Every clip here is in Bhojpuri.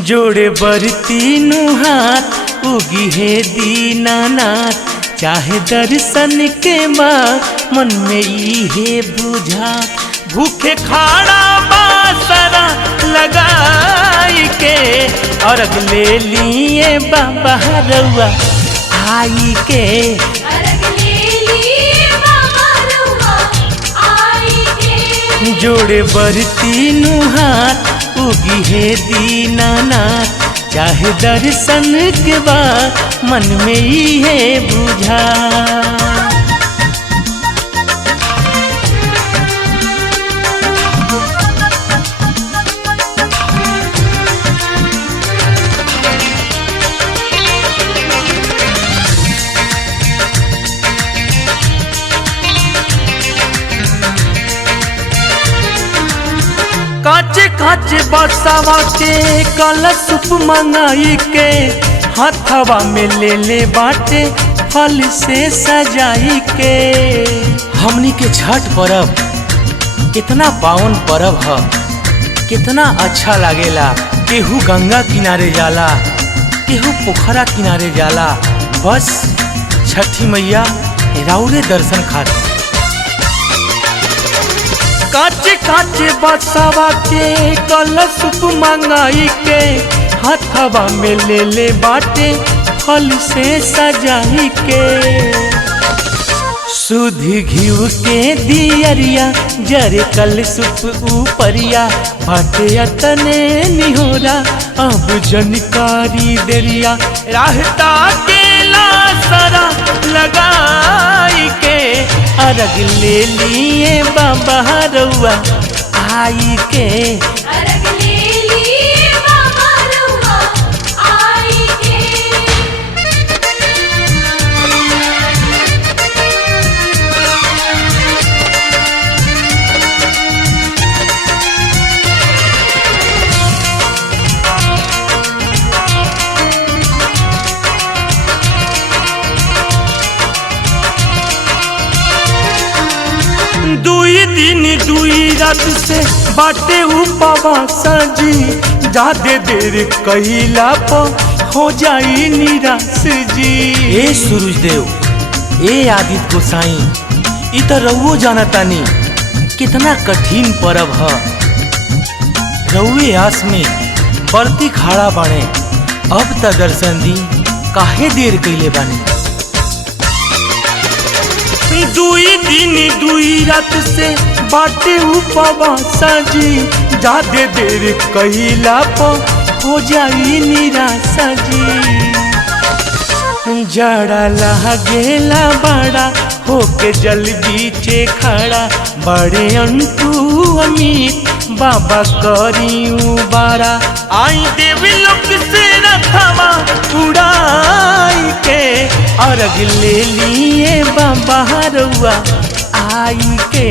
जोड़े बर तीनों हाथ उगी है दीनानाथ, चाहे दर्शन के बाद मन में इहे बुझा। भूखे खाड़ा बासरा लगाई के अर्घ ले लिए बाबा रउआ आई के। जोड़े बर तीनों हाथ उगी है दीनानाथ, चाहे दर्शन के बाद मन में इहे बुझा। काचे काचे बरसावा के कलश मंगाई के हाथवा में ले ले बाटे फल से सजाई के। हमनी के छठ पर्व कितना पावन पर्व है, कितना अच्छा लागेला। केहू गंगा किनारे जाला, केहू पोखरा किनारे जाला, बस छठी मैया राउरे दर्शन खातिर। काचे काचे बरसावा के कलश मंगाई के हाथवा में ले ले बाटे फल से सजाई के। सुध घिउ के दियरिया जरे कलशुप ऊपरिया, बाटे अतने निहोरा अब जनकारी देरिया। राहता के लासरा लगाई के अर्घ ले लिए बाबा रउआ आई के। दुई दिन दुई रात से बाटे उपवास जी, जादे देर कहिला पर हो जाई निराश जी। ए सूरज देव, ए आदित्य गोसाई, इ त रउओ जानतानी कितना कठिन पर्व है। रउए आस में बरती खाड़ा बाणे, अब त दर्शन दी, काहे देर कइले बानी। दुई दिन दुई रात से बाटे उपवास जी, जादे देर कहिला पर हो जाई निराश जी। जड़ा लागेला बड़ा होके जल बीचे खड़ा, बड़े अंटू अमित बाबा करी उबारा। आई देवी लोक से रथवा उड़ाई के अर्घ ले लिए बाबा रउआ आई के।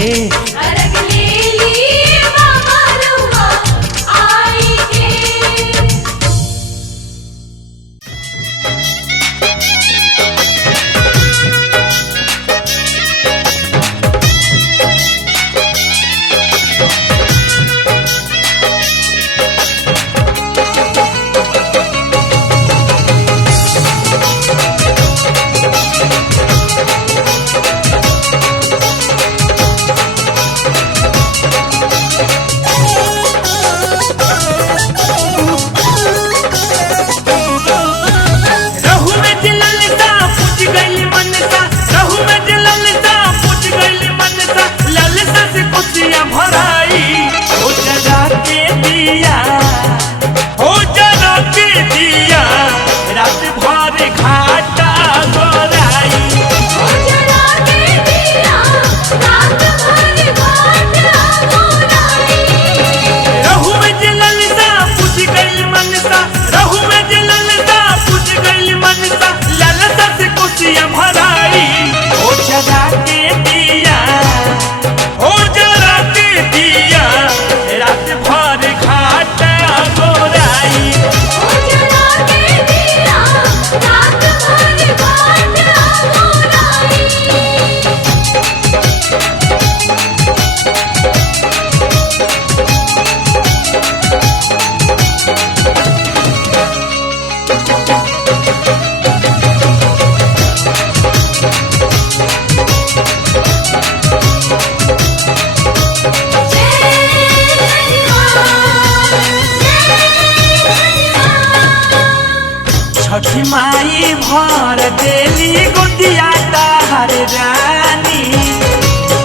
छठी माई भर देली गोदिया तार रानी,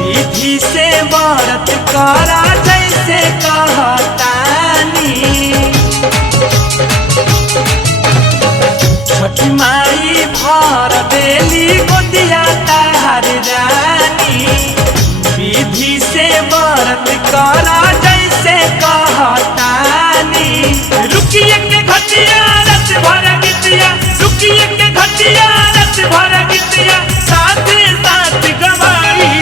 विधि से व्रत करा जैसे कहतानी। छठी माई भर देली गोदिया तार रानी, विधि से व्रत करा जैसे कहतानी। रुकिए के घटिया रत भर गितिया, रुकिए के घटिया रत भर गितिया, साथ साथ गवाई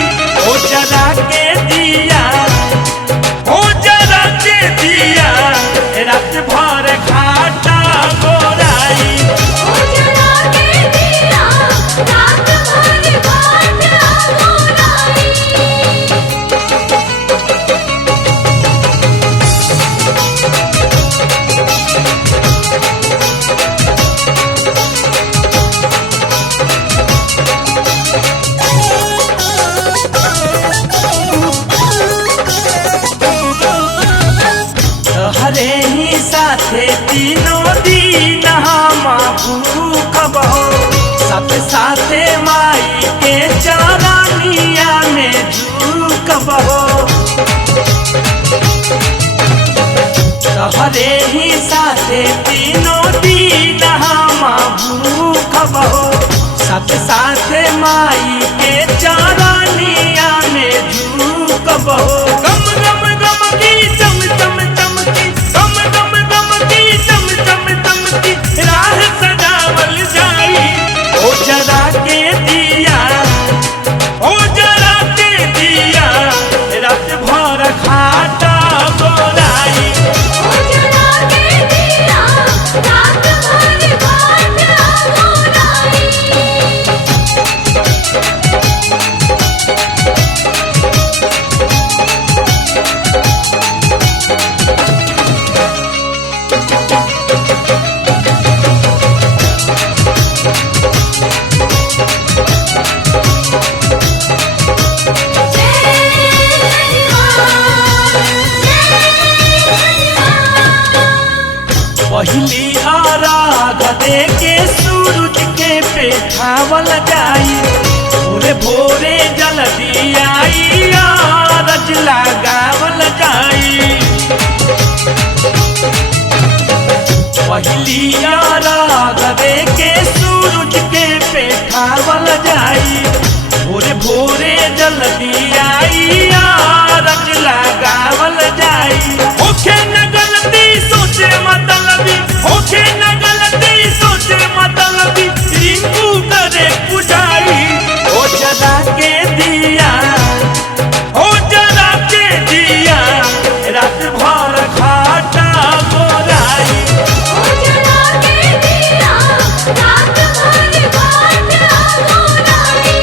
ओ जरा के दिया, ओ जरा के दिया, रत भर घाटा गोराई। ओ जरा के दिया, रात भर घाटा गोराई। हरे ही साथे तीनों दिन हम भूखब हो, साथ साथे माई के चरनिया में झुकब हो। हरे ही साथे तीनों दिन हम भूखब हो, साथ साथे माई के चरनिया में झुकब हो। गम गम गम की चम चम चमकी, गम गम गम की चम चम चमकी, राह सजावल जाई ओ जरा के दिया, ओ जरा के दिया, रात भर घाटा गोराई। ओ जरा के दिया, रात भर घाटा गोराई। पहली आराग दे के सूरज के पेठावल जाई, भोरे भोरे जल्दी आई आरज लगावल जाई। पहली आराग दे के सूरज के पेठावल जाई, भोरे भोरे जल्दी आई आरज लगावल जाई। ओखे न गलती सोचे मतलबी, ओखे न गलती सोचे मतलबी, रिंकू करे पुजारी ओ जरा के दिया, ओ जरा के दिया, रात भर घाटा गोराई। ओ जरा के दिया, रात भर घाटा गोराई।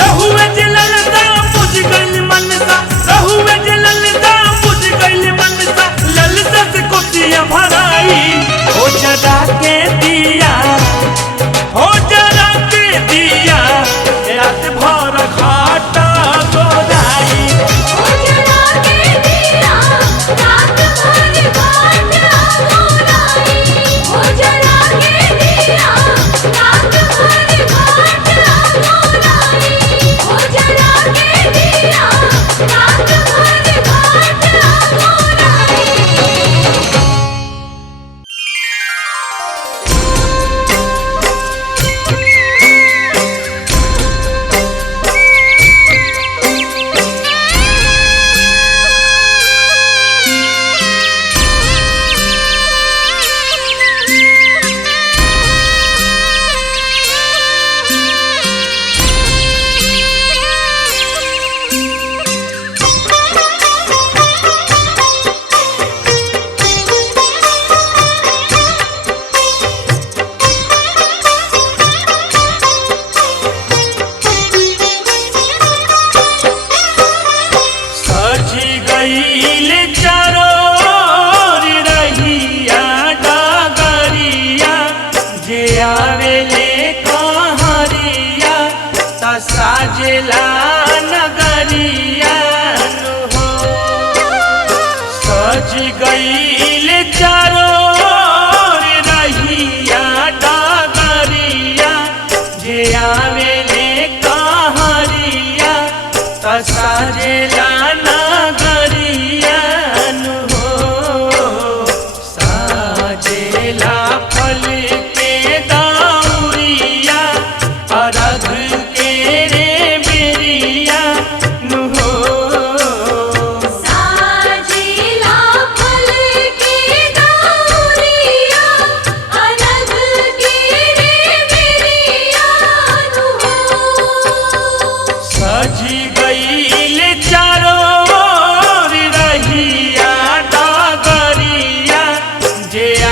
रहुए जलल दा बुझ गइल मनसा, रहुए जलल दा बुझ गइल मनसा, ललसा से कोसिया भराई ओ जरा के दिया, ओ जरा के दिया, रात भर घाटा गोराई। ओ जरा के दिया, रात भर घाटा गोराई। ओ जरा के दिया, रात भर घाटा गोराई। ओ जरा के दिया, रात भर घाटा गोराई। साजेला नगरिया हो, सज गईल चारों रहिया।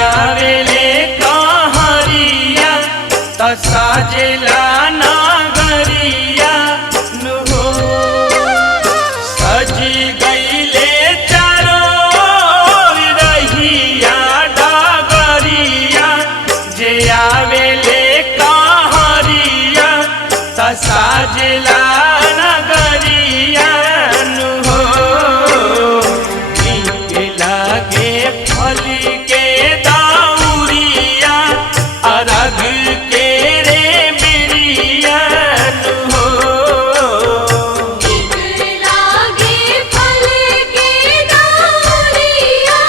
आवेले कहरिया त साजेला नगरिया नु हो सजी गईले चारो रहिया डगरिया जे आवेले कहरिया त साजेला नगरिया नु हो नीक लागे फल के दाउरिया अरग के रे बिरिया नु हो लागे फल के दाउरिया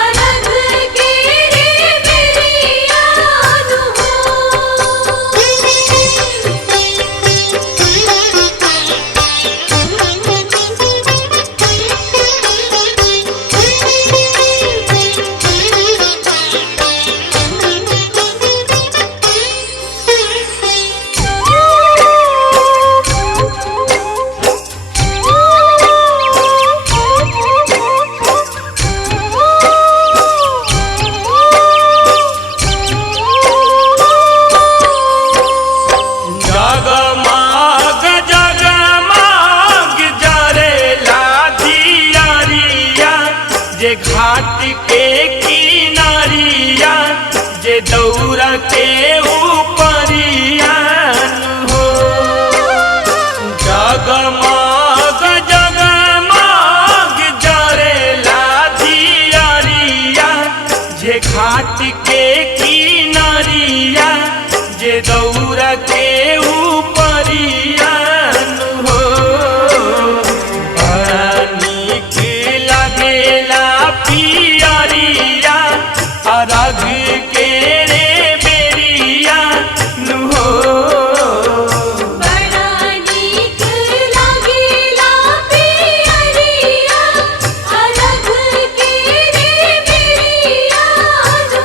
अरग के रे बिरिया नु जगमग जगमग जरेला दियरिया जे घाट के किनारिया जे दौड़ के ऊपरिया हो जगमग जगमग जरेला दियरिया जे घाट के किनारिया जे दौड़ के ऊपरिया हो बड़ा नीक लागेला पियरिया अरग के रे बेरिया नु हो बड़ा नीक लागेला पियरिया अरग के रे बिरिया नु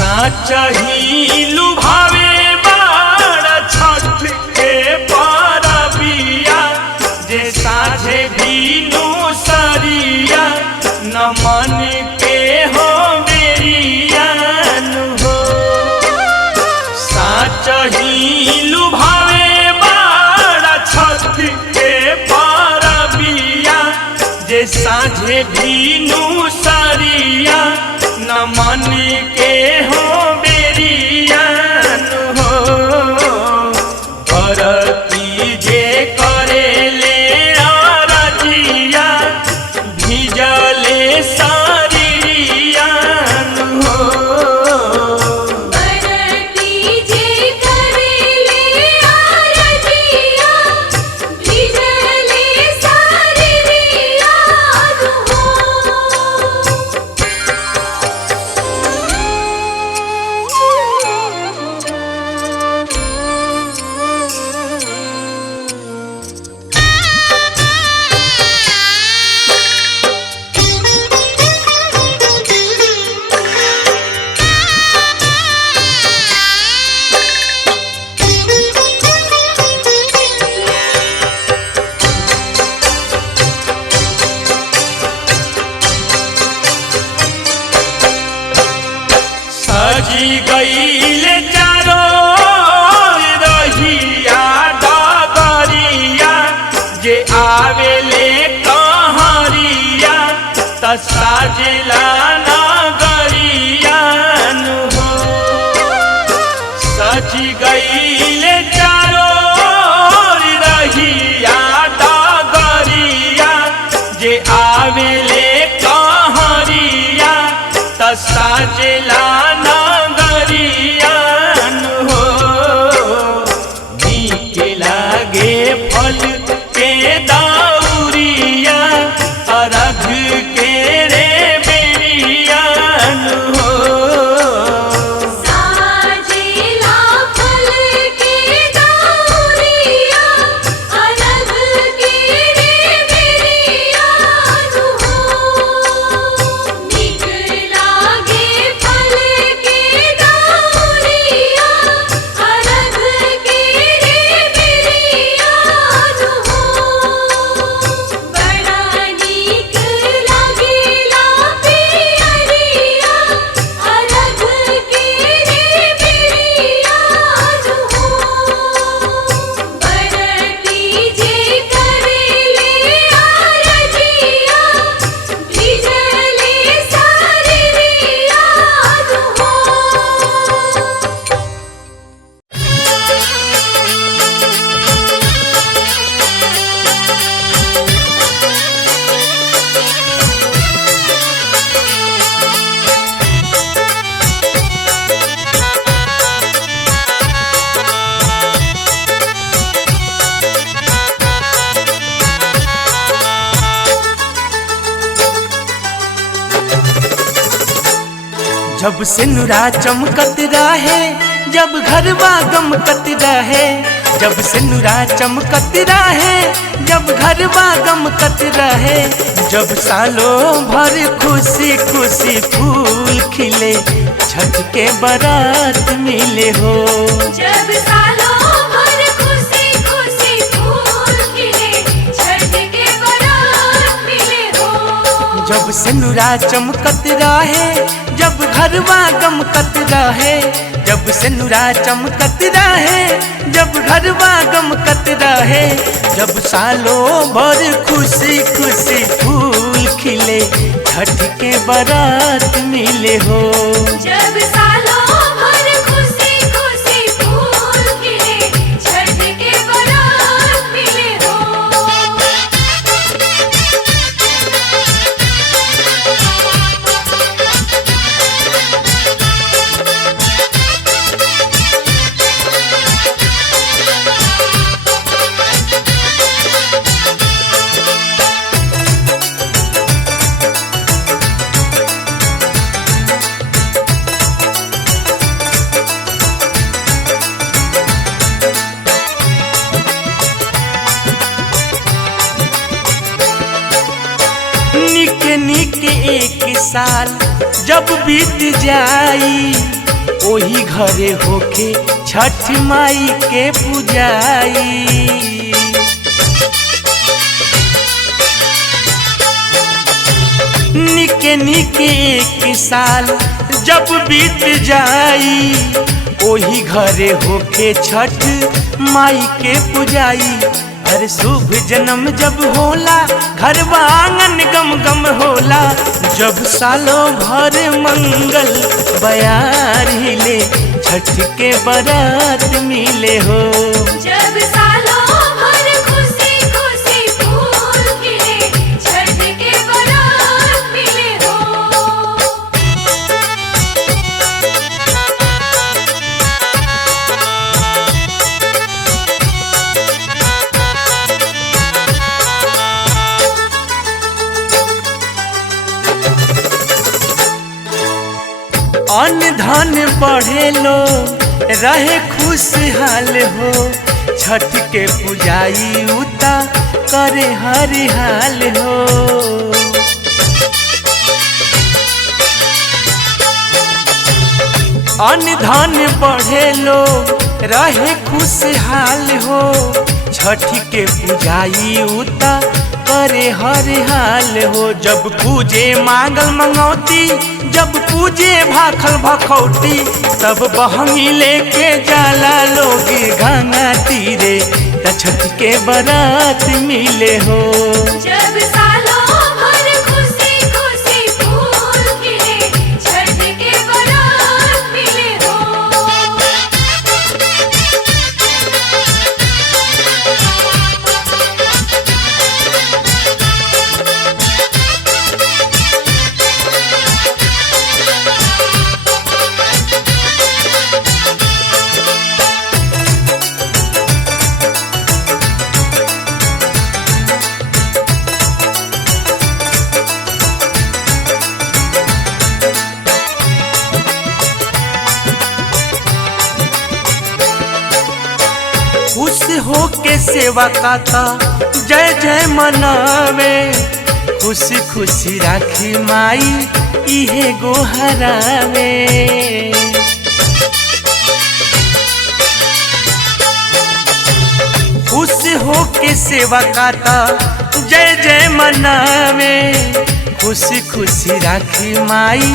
साचही लुभावे बाड़ छठ के परबिया जे साझे भीनु सरिया नमन के हो बेरिया नु हो साचही लुभावे बाड़ छठ के परबिया जे साझे भीनु सरिया नमन के हो बेरिया नु हो भरती जे करेले अरजिया भिजले शरीरिया नु हो बरती जे करेले आरजिया भिजले सारिरिया नु सजी गईले चारो रहिया डगरिया जे आवेले कहरिया त साजेला नगरिया नु हो सजी गईले चारो रहिया डगरिया जे आवेले कहरिया त साजेला नगरिया नु हो नीक लागे फल के दाउरिया अरग के रे जब सिनुरा चमकत रहे, जब घरवा गमकत रहे, जब सिनुरा चमकत रहे, जब घरवा गमकत रहे, जब सालों भर खुशी खुशी फूल खिले, छठ के बारात मिले हो। जब सालों भर खुशी खुशी फूल खिले, छठ के बारात मिले हो। जब सिनुरा चमकत रहे, जब घरवा गमकत रहे, जब सिनुरा चमकत रहे, जब घरवा गमकत रहे, जब सालों भर खुशी खुशी फूल खिले, छठ के बारात मिले हो। जब सालों भर खुशी खुशी फूल खिले, छठ के बारात मिले हो। निके निके एक साल जब बीत जाई, ओही घरे होके छठ माई के पूजाई। निके निके एक साल जब बीत जाई, ओही घरे होके छठ माई के पूजाई। हर शुभ जन्म जब होला, घरवा आंगन गम गम होला, जब सालों भर मंगल बयार हिले, छठ के बारात मिले हो। जब सालों भर खुशी खुशी फूल खिले, छठ के बारात मिले हो। अन्न धन बढ़े लो, रहे खुशहाल हो, छठ के पूजाई उता करे हरिहाल हो। अन्न धन बढ़े लो, रहे खुशहाल हो, छठ के पूजाई उता करे हरिहाल हो। जब पूजे मांगल मंगौती, जब पूजे भाखल भखौती, तब बहंगी लेके जाला लोग गंगा तीरे, त छठ के बारात मिले हो। जब सालों भर खुशी खुशी फूल खिले, छठ के बारात मिले हो। खुश हो के सेवा काता जय जय मनावे, खुशी खुशी राखी माई इहे गोहरावे। खुश हो के सेवा काता जय जय मनावे, खुशी खुशी राखी माई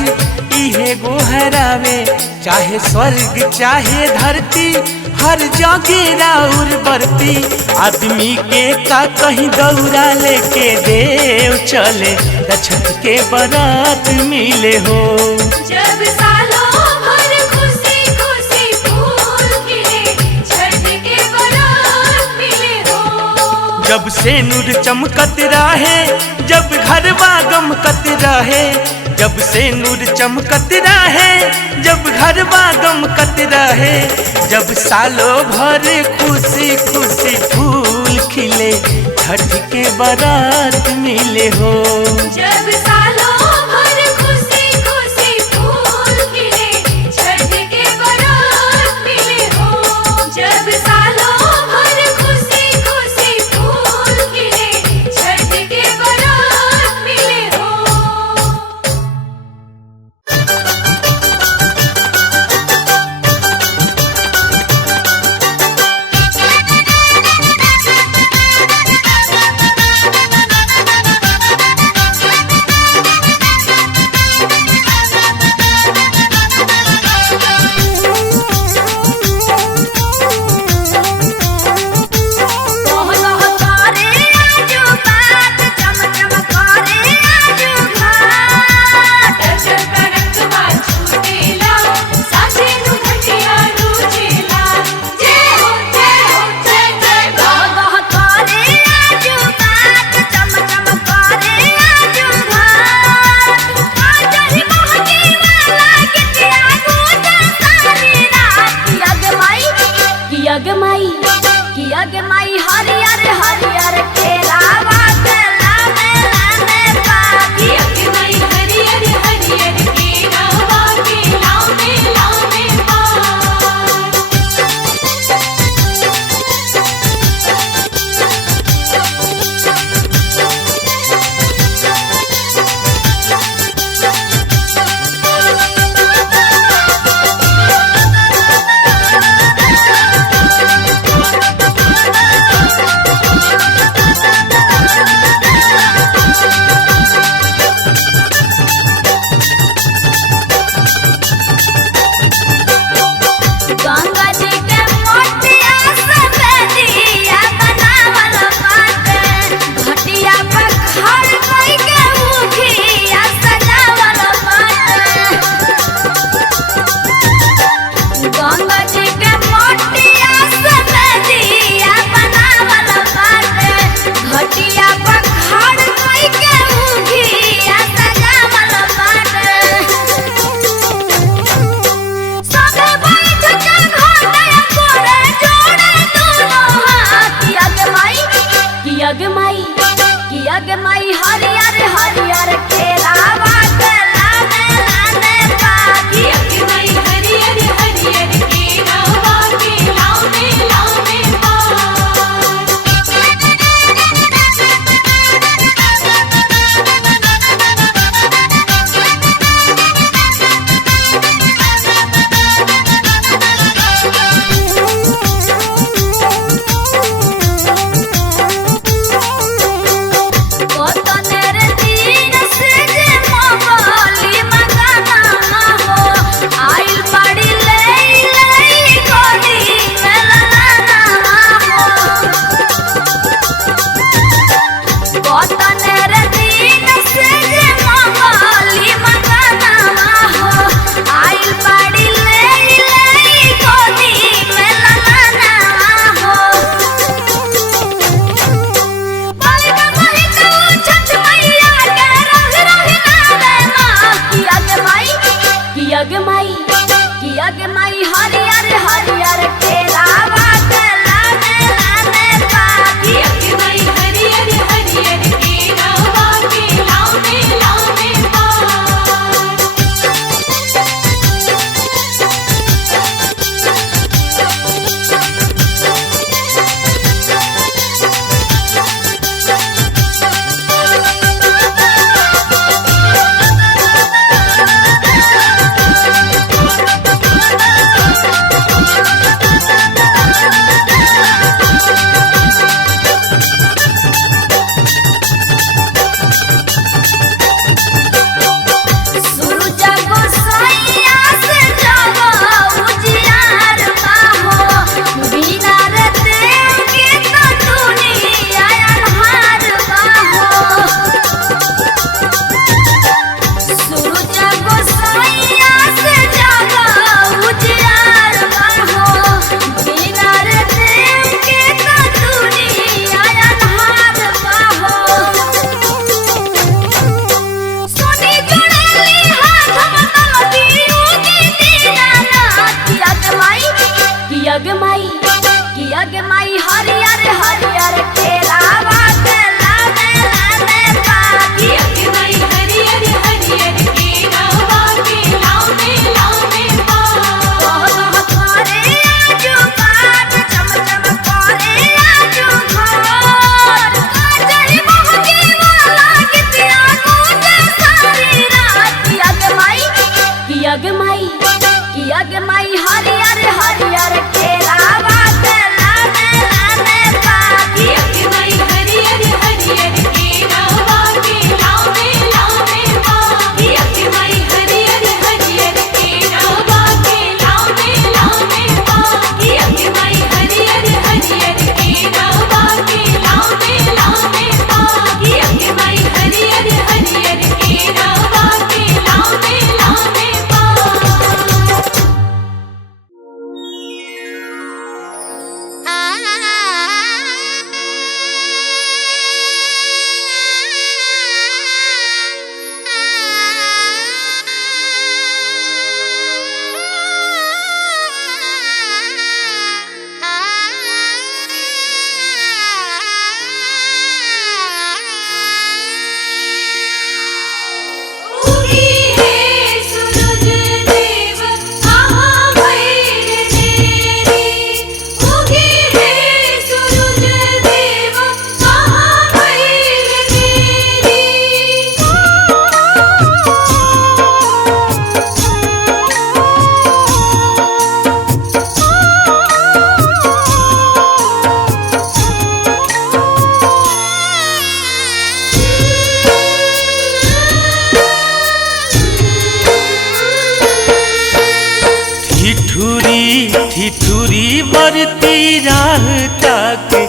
इहे गोहरावे। चाहे स्वर्ग चाहे धरती, हर जगह राउर बरती, आदमी के का कहीं दौरा लेके देव चले, त छठ के बारात मिले हो। जब सालों भर खुशी खुशी फूल खिले, छठ के बारात मिले हो। जब सेनुर चमकत रहे, जब घरवा गमकत रहे, जब सेनुर चमकत रहे, जब घरवा गमकत रहे, जब सालों भर खुशी खुशी फूल खिले, छठ के बारात मिले हो। जब सालों भर खुशी खुशी फूल खिले, किया माई हरियर हरियर केरावा के लाने लाने पाती किया माई हरियर हरियर केरावा के लाने लाने पात। किया माई हरियर हरियर केरावा के लाने लाने पाती किया माई हरियर हरियर केरावा के लाने लाने पात। ओह करे आजू बात चम चम करे आजू घर काजरी महके वाला कितिया कोटे सारी रात किया माई हरियर हरियर केरावा के लाने लाने पाती किया माई हरियर हरियर केरावा के लाने लाने पात। किया माई हरियर हरियर केरावा के लाने लाने पात। किया माई हरियर हरियर केरावा के लाने लाने पात। किया माई हरियर हरियर केरावा के लाने लाने पात। उगी है सूरज देव कहाँ भइल देरी। उगी है सूरज देव कहाँ भइल देरी। ठिठुरी ठिठुरी बरती राह ताके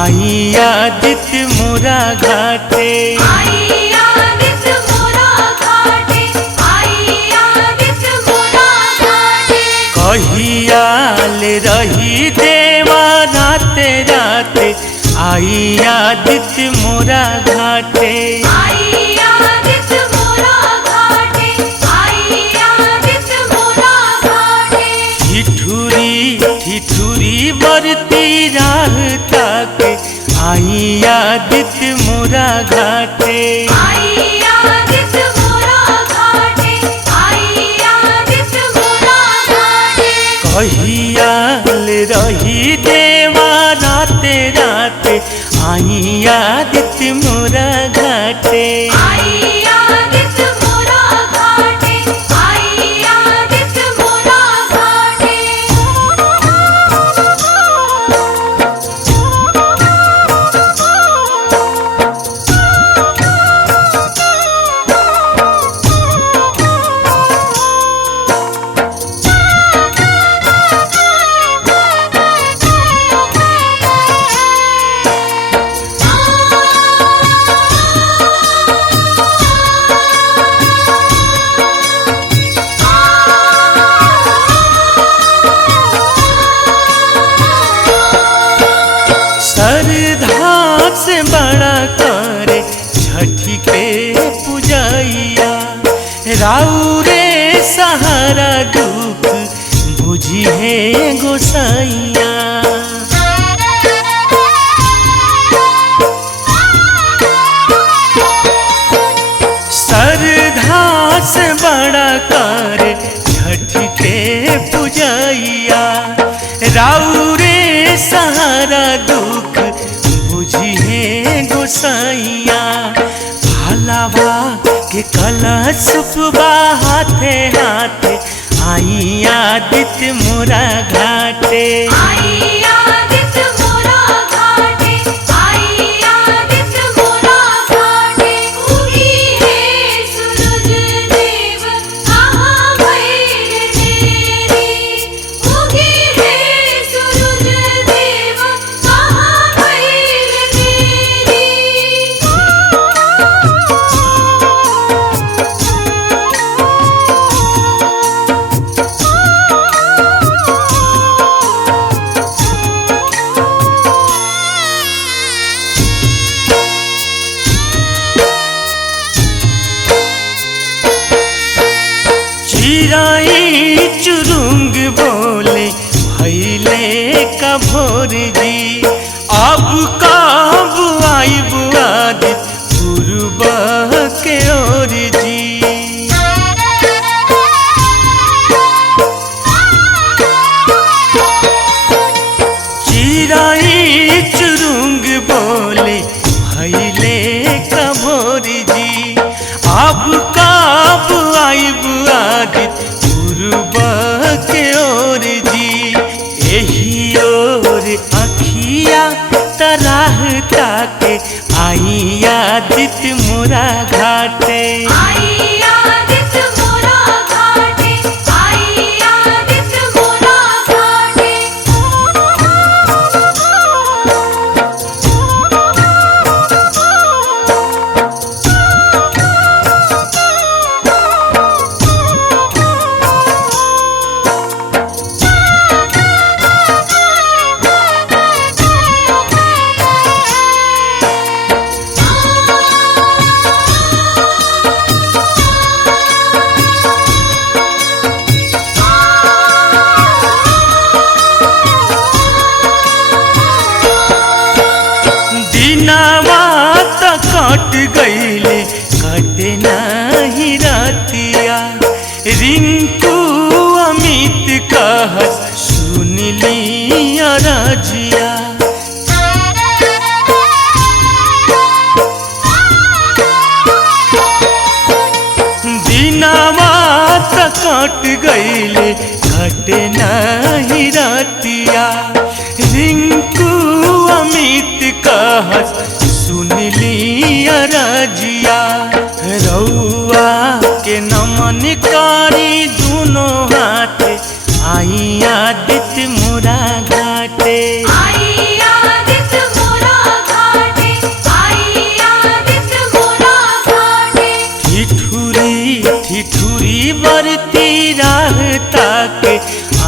आई आदित मोरा घाटे। आई आदित मोरा घाटे। आई आदित मोरा घाटे। कहियाल रही देवा राते राते आई आदित मोरा घाटे। आई आदित मोरा घाटे। आई आदित मोरा घाटे। ठिठुरी ठिठुरी बरती राह ताके आई आदित मोरा घाटे। आई आदित मोरा घाटे। आई आदित मोरा घाटे। कहियाल रही देवा राते राते आई आदित मोरा घाटे। आई आदित मोरा घाटे। आई आदित मोरा घाटे। श्रद्धा से बड़ा करे छठी के पूजैया राउरे सहारा दुख बुझी है गोसाइया। श्रद्धा से बड़ा कर छठ के पूजैया, राउरे सहारा दुख बुझी है गोसाइया। भलावा के कलश पुबा हाथे हाथे आई आदित्य मोरा घाटे। आई आदित्य मोरा घाटे, आई आदित्य मोरा घाटे। उगी है सूरज देव कहाँ भइल देरी, उगी है सूरज देव कहाँ भइल देरी। चिराई चुरुंग बोले भैले का भोर जी, अब कब आई बुआदित पूर्व के ओर जी। चिराई चुरुंग बोले भैले का भोर जी, अब कब आई बुआदित पूर्व के ओर जी। यही ओर अखिया तराह ताके आई आदित्य मोरा घाटे। आई आदित्य मोरा घाटे, आई आदित्य मोरा घाटे। दिनावा त कट गईले कटे नहीं रातिया, रिंकू अमित कहस सुन लिया राजिया। दिनावा त कट गईले कटे नहीं रातिया, रिंकू अमित कहस सुन लिया राजिया। रउआ के नमन कारी दोनों हाथ आई आदित्य मोरा घाटे। आई आदित्य मोरा घाटे, आई आदित्य मोरा घाटे। ठिठुरी ठिठुरी बरती राह ताके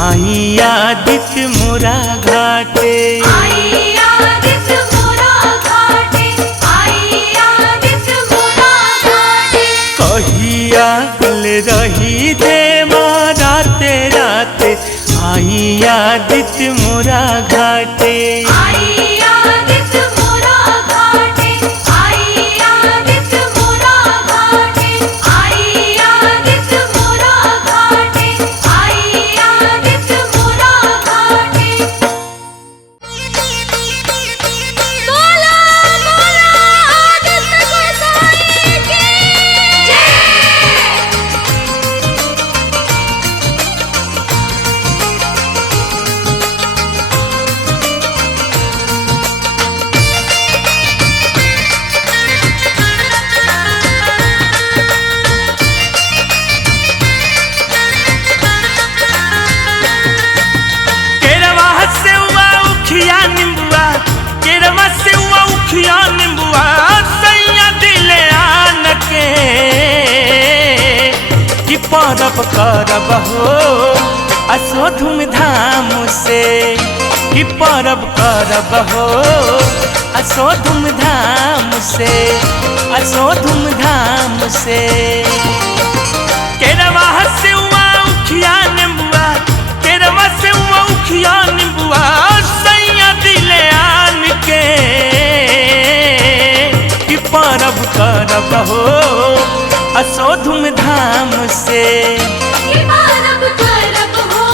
आई आदित्य मोरा घाटे। आई आदित्य मोरा घाटे, आई आदित्य मोरा घाटे। कहिया ले रही दे राते राते आई आदित्य मोरा घाटे। आई आदित्य मोरा घाटे, आई आदित्य मोरा घाटे। आई आदित्य मोरा घाटे, आई आदित्य मोरा घाटे। बोला बोला आदित्य गोसाई की जय। परब करब हो असो धूमधाम से, कि परब करब हो असो धूमधाम से, असो धूमधाम से। केरवा से ये बारब करब हो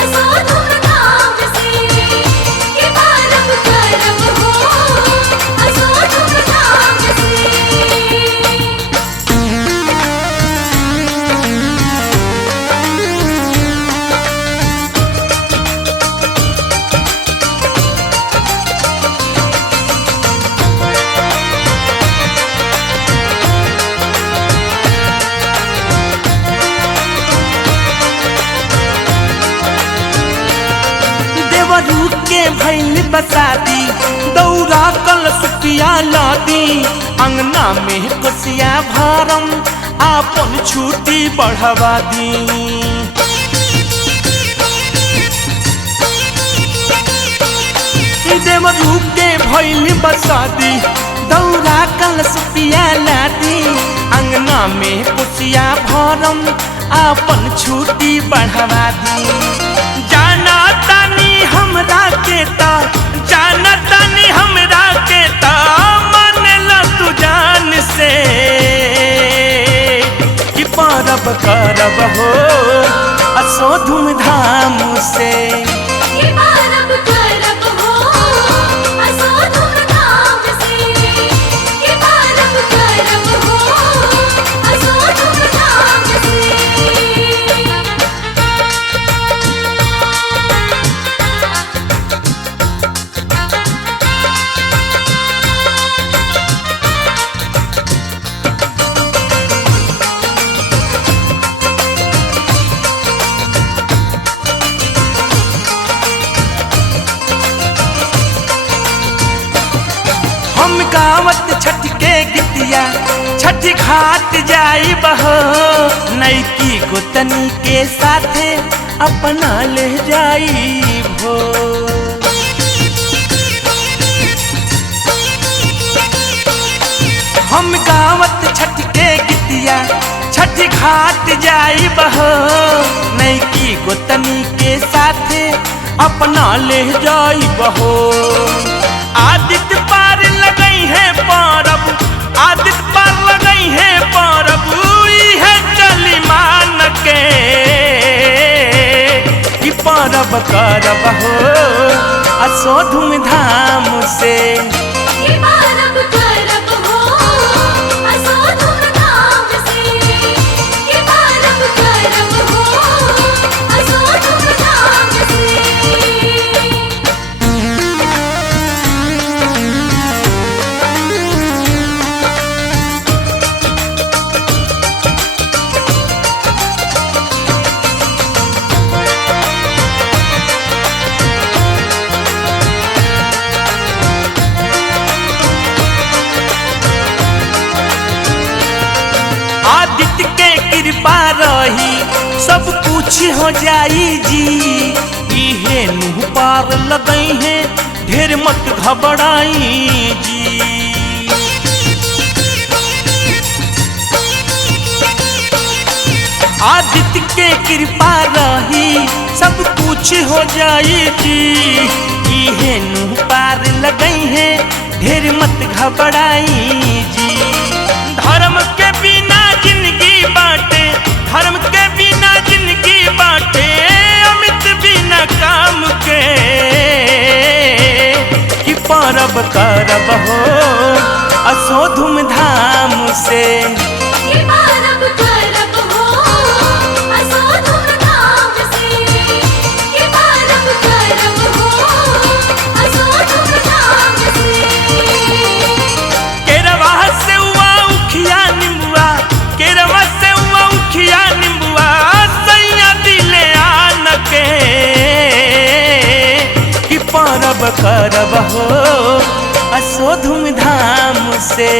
असो धूमधाम से, ये बारब करब हो असो धूमधाम से। देवरू के भैल बसादी दौरा कल सुपिया लादी अंगना में कोसिया भरम आपन छुट्टी बढ़वा दी। देवरू के भैल बसादी दौरा कल सुपिया लादी अंगना में कोसिया भरम आपन छुट्टी बढ़वा दी। जाना तानी हमरा के ता, जाना तानी हमरा के ता, मान ला तू जान से कि परब करब हो असो धूमधाम से। ये बारब करब हो असो धूमधाम से, ये बारब करब हो असो धूमधाम से। हम गावत छठ के गीतिया छठ घाट जाई बहो नैकी गोतनी के साथे अपना ले जाई भो। हम गावत छठ के गीतिया छठ घाट जाई बहो नैकी गोतनी के साथे अपना ले जाई बहो। आदित्य पार लगई है परब, आदित्य पार लगई है परब है चली मान के कि परब करब हो असो धूमधाम से। ये बारब करब हो असो धूमधाम से, ये बारब करब हो असो धूमधाम से। आदित्य के कृपा रही सब कुछ हो जाई जी। इहे मुँह पार लगई है ढेर मत घबराई जी। आदित्य के कृपा रही सब कुछ हो जाई जी। इहे मुँह पार लगई है ढेर मत घबराई जी। धर्म के बिना जिंदगी बाटे, धर्म के बिना जिंदगी बाटे अमित बिना काम के कि परब करब हो असो धूमधाम से। ये बारब करब हो असो धूमधाम से, ये बारब करब हो असो धूमधाम से। केरवा से हुआ उखिया निम्बुआ, केरवा से हुआ उखिया निम्बुआ सैया दिले आन के कि परब करब हो असो धूमधाम से।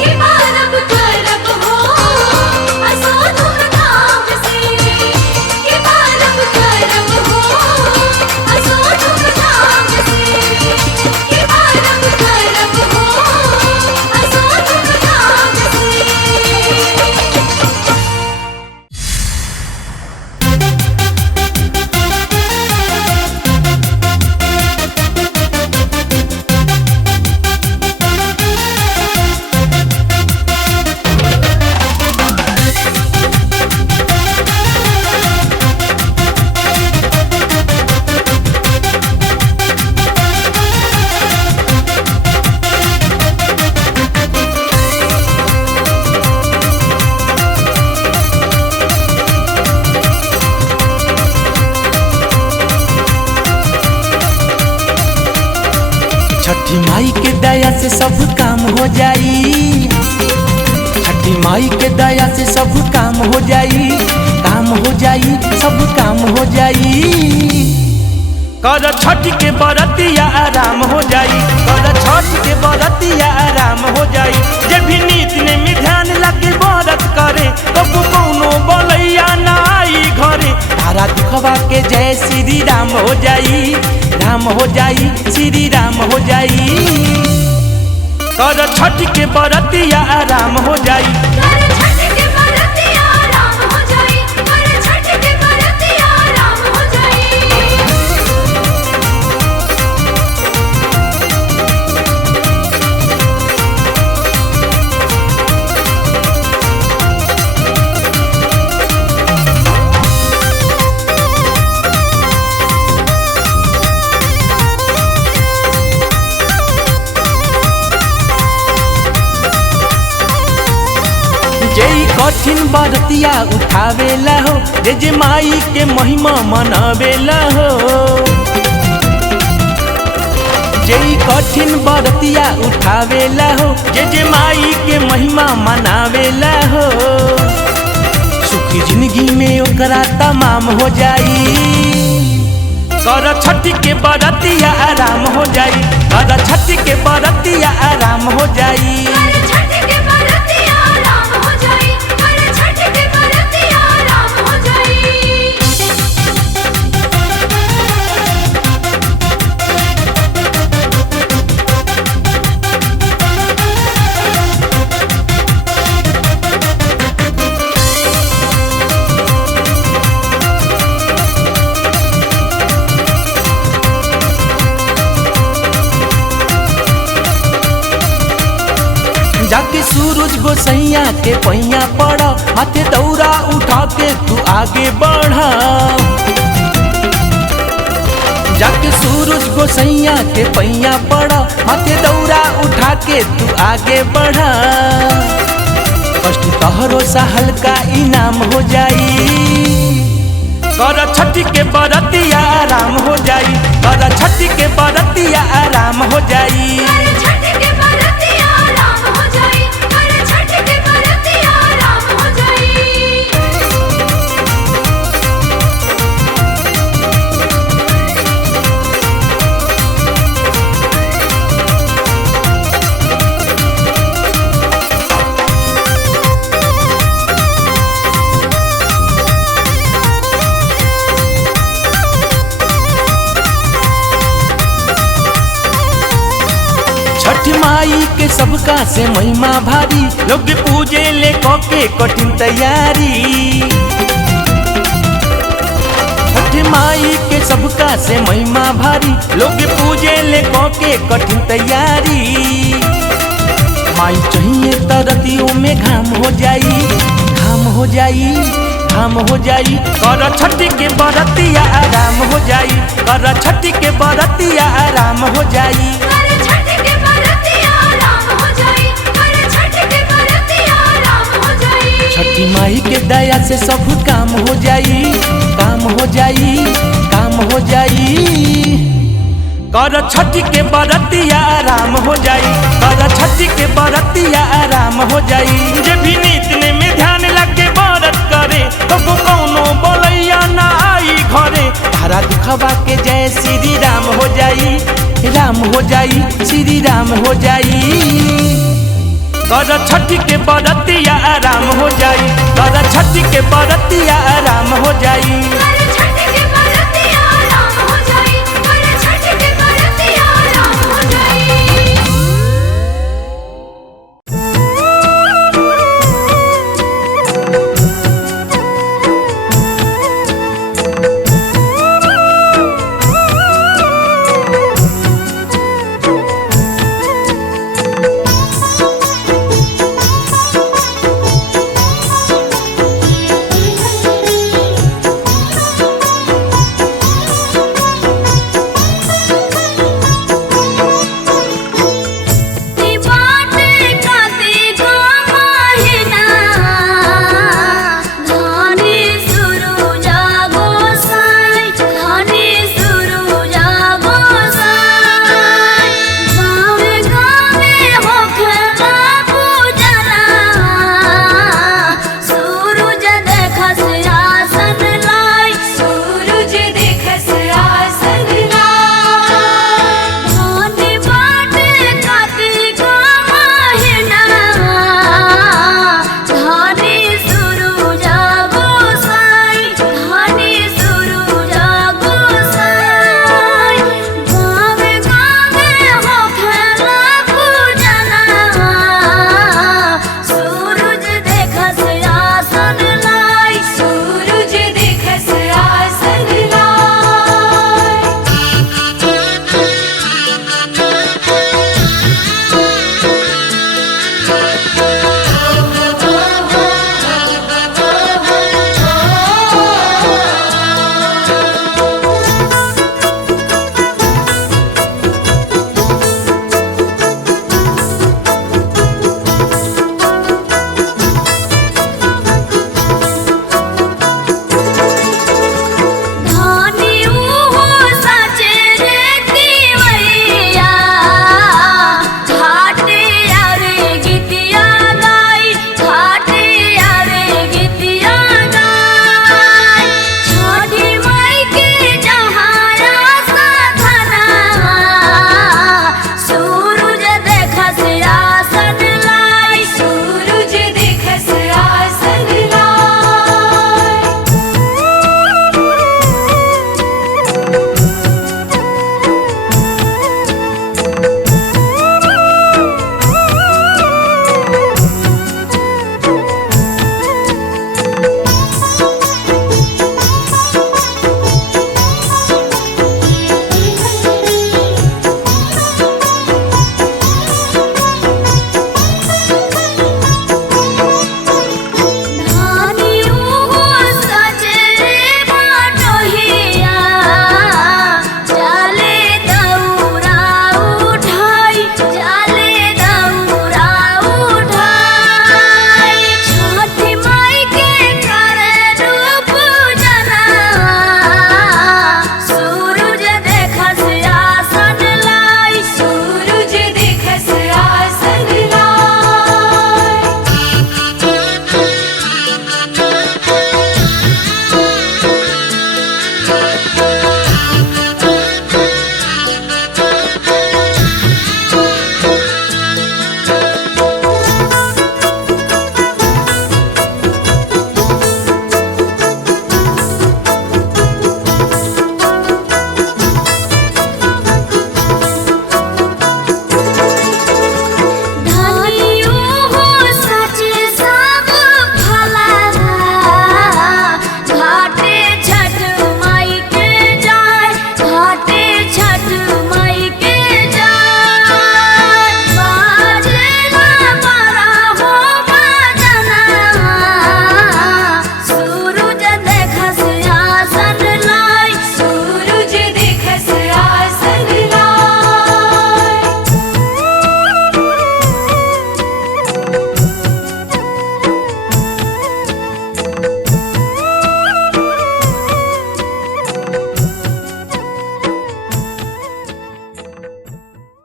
ये बारब करब हो असो धूमधाम से, ये बारब करब हो असो धूमधाम से, ये बारब करब हो असो धूमधाम से। छठी माई के दया से सब काम हो जाई, छठी माई के दया से सब काम हो जाई, काम हो जाई, सब काम हो जाई। कर छठ के बरतिया आराम हो जाई, कर छठ के बरतिया आराम हो जाई। जे भी नीत ने में ध्यान लगे व्रत करे, कबू कौनो बोलैया ना आई घरे। तारा दुखवा के जय श्री राम हो जाई, राम हो जाई, श्री राम हो जाई। कर छठ के बरतिया आराम हो जाई, कर छठ के बरतिया आराम हो जाई, कर छठ के बरतिया आराम हो जाई। जय कठिन बरतिया उठावेला हो, जे माई के महिमा मनावेला हो। जय कठिन बरतिया उठावेला हो, जे माई के महिमा मनावेला हो। सुखी जिंदगी में ओकरा तमाम हो जाई। कर छठ के बरतिया आराम हो जाई, कर छठ के बरतिया आराम हो जाई। कर छठ के बरतिया आराम हो जाई, कर छठ के बरतिया आराम हो जाई। जाके सूरज गोसैया के पैया पड़ा, हाथे दौरा उठा के तू आगे बढ़ा। जाके सूरज गोसैया के पैया पड़ा, हाथे दौरा उठा के तू आगे बढ़ा। कष्ट तोहरो सा हल्का इनाम हो जाई। कर छठ के बरतिया आराम हो जाई, कर छठ के बरतिया आराम हो जाई। कर छठ के बरतिया आराम हो जाई, कर छठ के बरतिया आराम हो जाई। छठ माई के सबका से महिमा भारी, लोग पूजे ले के कठिन तैयारी। छठ माई के सबका से महिमा भारी, लोग पूजे ले के कठिन तैयारी। माई चाहिए तरतियों में घाम हो जाई, घाम हो जाई, घाम हो जाई। कर छठ के बरतिया आराम हो जाई, कर छठ के बरतिया आराम हो जाई। कर छठ के बरतिया आराम हो जाई, कर छठ के बरतिया आराम हो जाई। छठी माई के दया से सब काम हो जाई, काम हो जाई, काम हो जाई। कर छठ के बरतिया आराम हो जाई, कर छठ के बरतिया आराम हो जाई। जे भी नीत ने में ध्यान लगे व्रत करे, कबू कौनो बोलैया ना आई घरे। तारा दुखवा के जय श्री राम हो जाई, राम हो जाई, श्री राम हो जाई। कर छठ के बरतिया आराम हो जाई, कर छठ के बरतिया आराम